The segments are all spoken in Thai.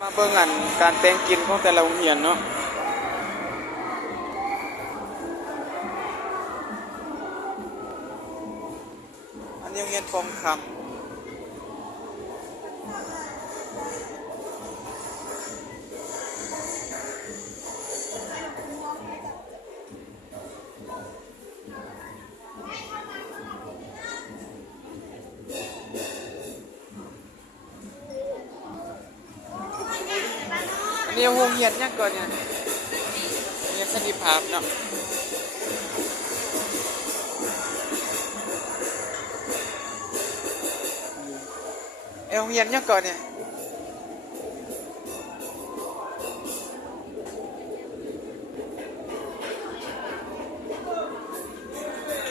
มาเบิ่งการแต่งกินของแต่ละโรงเรียนเนาะอันนี้โรงเรียนทองคำอันนี้โรงเรียนยังก่อนเนี่ยโรงเรียนสันติภาพเนาะโรงเรียนยังก่อนเนี่ย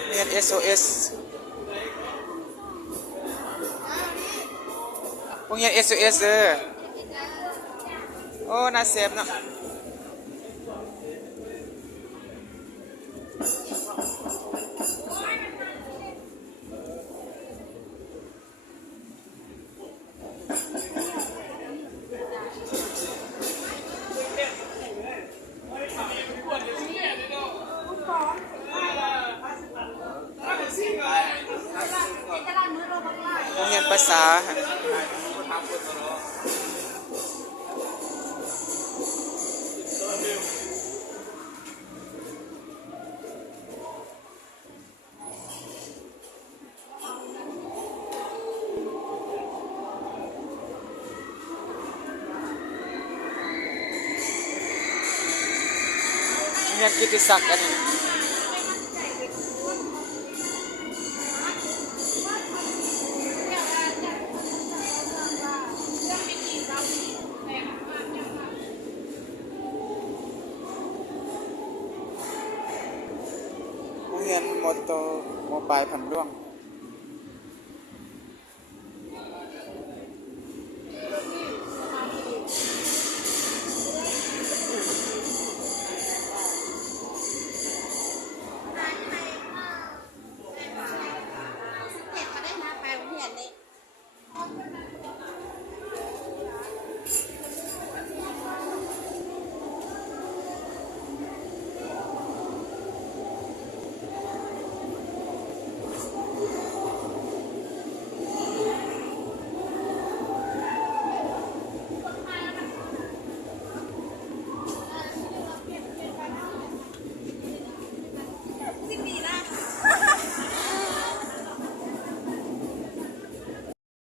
เรียน SOS โรงเรียน SOS โอ้น่าเซฟเนาะโรงเรียนภาษาโรงเรียนกิตติศักดิ์อันนี้โรงเรียนมอโตมปลายพันร่วง